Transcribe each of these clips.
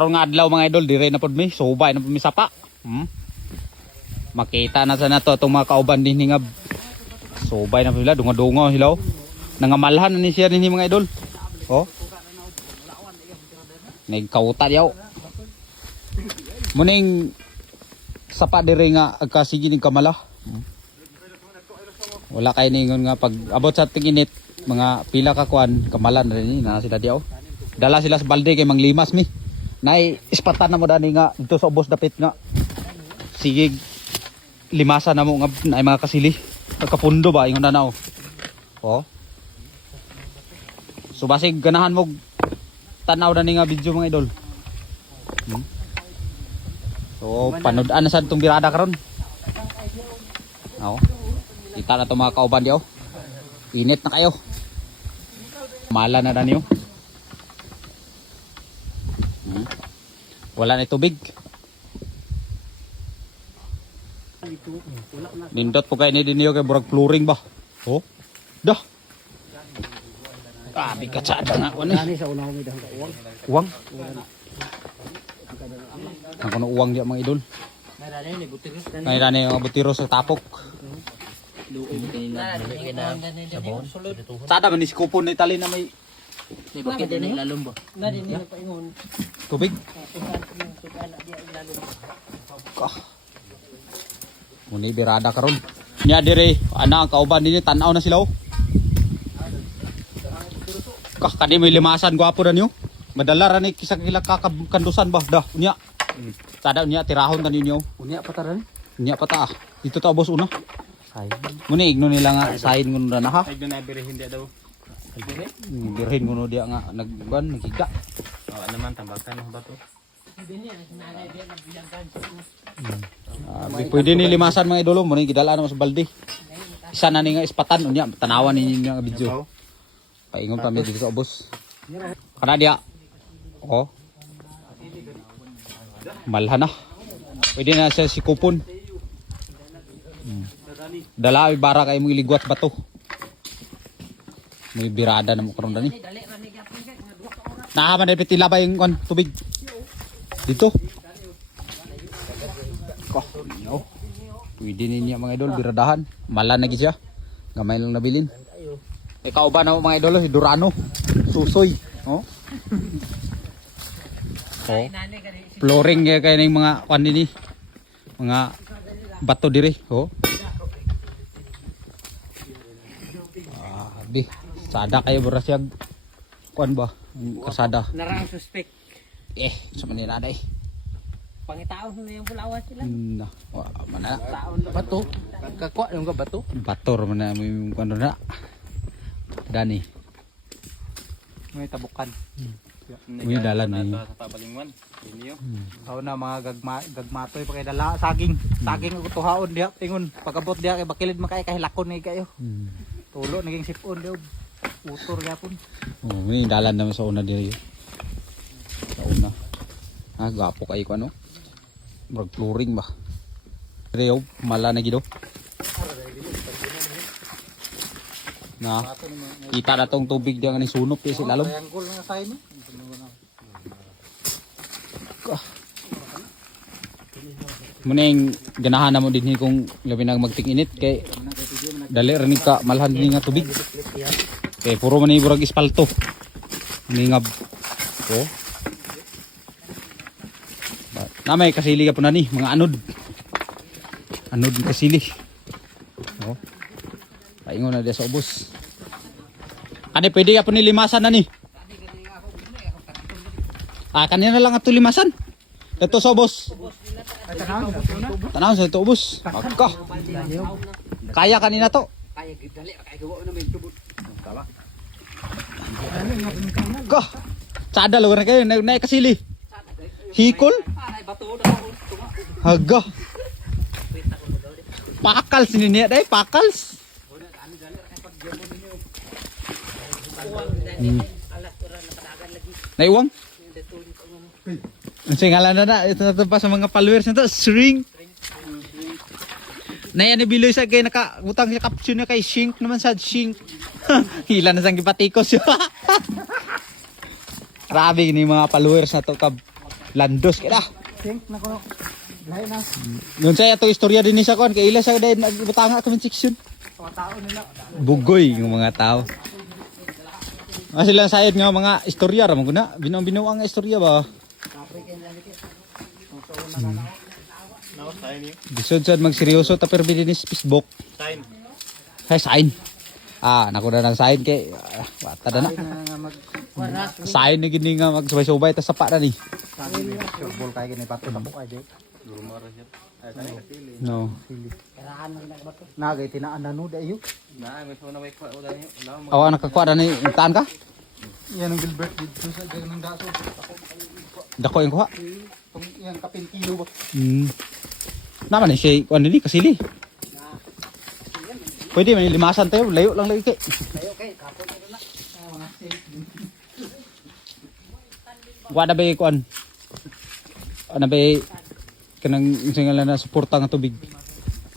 Karon nga adlaw mga idol, dire na pod mi, subay na pod mi sapa. Makita na sa nato itong mga kauban din nga subay na pod sila, dunga-dunga sila. Nangamalhan na ni siya ni mga idol. Oh. Nagkauta yaw. Muning sapa dire nga agkasigi ning kamala. Wala kay ningon nga pag abot sa tinginit mga pila ka kuan kamalan na rin na sila diaw. Dala sila sa balde kay manglimas mi. Nay ispatan na mo dani nga dito sa ubos dapit nga. Sige limasan na mo nga ay mga kasili. Pagkapundo ba ingon na na oh. So basig ganahan mo tanaw na ni nga video mga idol. So panood-an na sad tong birada karon. Oo. Kita na itong mga kauban diyo. Init na kayo. Mala na niyo. Wala na tubig. Nindot po kayo din niyo kay burag flooring ba? Oh. Dah. Bigat sa ada nga. Uwang. Ang kuno uwang diya mga idol. May rani yung butiro sa tapok. Sada man ni kupon na Itali na may bakit din lalom ba? tubig. Muni birada karon. Nya dire ana ang kauban dinhi tan-aw na sila. Kani may limasan gwapo na niyo. Madala ra ni kisag ila kandusan ba dah unya. Sada unya tirahon kaninyo. Unya pataran? Unya pata. Dito ta boss una. Muni igno nila nga sahin ngono na ha. Ay na birihin dia daw. Birhin ngono dia nga nagban nagiga. Oh, naman tambakan ng bato. Pwede ni limasan mga idolo mo ni gidala na sa balde. Isa na ni nga ispatan unya tanawan ninyo nga video. Paingon pa mi dito sa ubos. Kana dia. Oh. Malhan na. Pwede na siya si kupon. Dala bara kay mong iligwat bato. May birada na mo karon dani. Nahaman na pitila ba yung tubig dito? No. Pwede niya mga idol biradahan. Malan na gid siya. Gamay lang nabilin. Ikaw ba na mga idol si Durano? Susoy, oh. Oh. Flooring kay ning mga kwan dinhi. Mga bato diri, oh. Bi, sada kayo barasyag kuan ba? Kasada. Narang suspect. Sa Manila day. Pangitaon na yung pulawan sila. Na, mana Taon bato. Kakwa yung bato. bator man na mo kuan na. Dani. May tabukan. Uy dalan ni. Sa pabalingwan. Inyo. Aw na mga gagmatoy pa kay dala saging. Saging ko tuhaon diha tingon pagabot diha kay bakilid makay kahilakon ni kayo. Tulo naging sipon daw. Utor gyapon. Oh, may dalan naman sa una diri. Sa una. Gapo kay ko ano. Brag flooring ba. Reo mala na gido. Na kita na tong tubig diyan ni sunop si lalom. Triangle nga sa ni. Muning ganahan na mo dinhi kung labi nang magting-init kay dali ra ni ka malhan ni nga tubig. Kay puro man ni burag espalto. Ningab. Oh. Na may kasili ka po na ni mga anod. Anod kasili. Oh. Paingon na dia sa ubos. Kani pwede ka po ni limasan na ni. Kanina lang ato limasan. Ito sa ubos. Tanaw sa ito ubos. Magka. Kaya kanina to. Kaya gidali kay gawa na may tubod. Tama. Ka. Sada lugar na kayo na kasili. Hikol. Bato na Haga. Pakals ni niya day, pakals. Naiwang? Ang singalan na ito na pa sa mga followers nito, Shrink. Naya ni Biloy sa kay nakabutang sa caption niya kay Shink naman sa Shink. Hila na sang gipatikos. Grabe ni mga followers na to kab. Landos kaya. Think na ko. Lahi na. Yun saya to istorya din ni sa kon kay ila sa dahil nagbutanga comment section. Mga tao nila. Bugoy ng mga tao. Kasi lang sayad nga mga istorya ramon ko na. Binuang nga istorya ba. Bisod-sad magseryoso ta pero bilinis Facebook. Sign. Hay sign. Naku na ng sign kay bata na na. Sign na gini nga magsubay-subay ta sapa na ni. Sabi ni football kay gini pato na buka jay. No. Nagay tinaan na nuda ayo. Na, may phone na may kwa ulan niyo. Awa nakakuha na ni taan ka? Yan ang Gilbert dito sa ganung daso. Dako yung kuha. Kung yan kapin kilo ba. Naman ni siya kuan ni kasili. Pwede man limasan tayo, layo lang lagi kay. Ayo kay kapon ito na. Wala ba kuan? Ano ba kanang singalan na suporta nga tubig?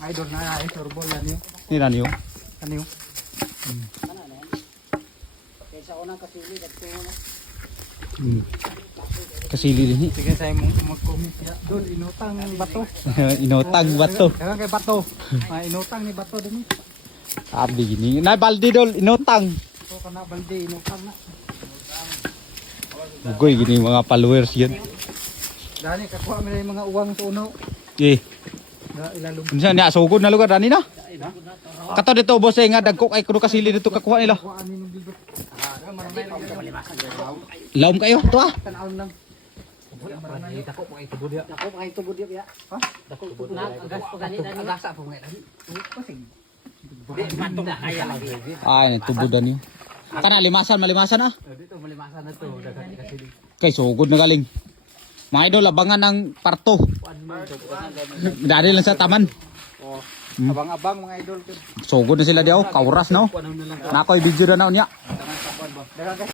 Idol na ay turbol yan yo. Nila niyo. Ano yo? Kasili din. Sige sa imong mag-comment ya. Doon inutang ang bato. Inotag bato. Dagan kay bato. Inutang ni bato din. Sabi gini. Na baldi dol inotang. So kana balde inutang na. Bugoy gini mga followers yan. Dani kakuha mi yung mga uwang sa uno. Eh, Da ilalom. unsa niya sugod na lugar ani na? Kato dito boss nga dagko kay kuno kasili dito kakuha nila. Kuha ani ng Gilbert. Laom kayo to ah. Tanawon lang. Dako po kay tubod ya. Dako po kay tubod ya. Ha? Dako tubod na. Agas po gani dani. Agasa po ngani. Di banda kaya lagi. Ay, tubudan niyo. Kana limasan malimasan ah. Dito malimasan na to. Dagan kasi. Kay sugod na galing. Mga idol abangan ng parto. Dali lang sa taman. Abang-abang mga idol. Sugod na sila diaw, kauras no. Nakoy video na niya. Dagan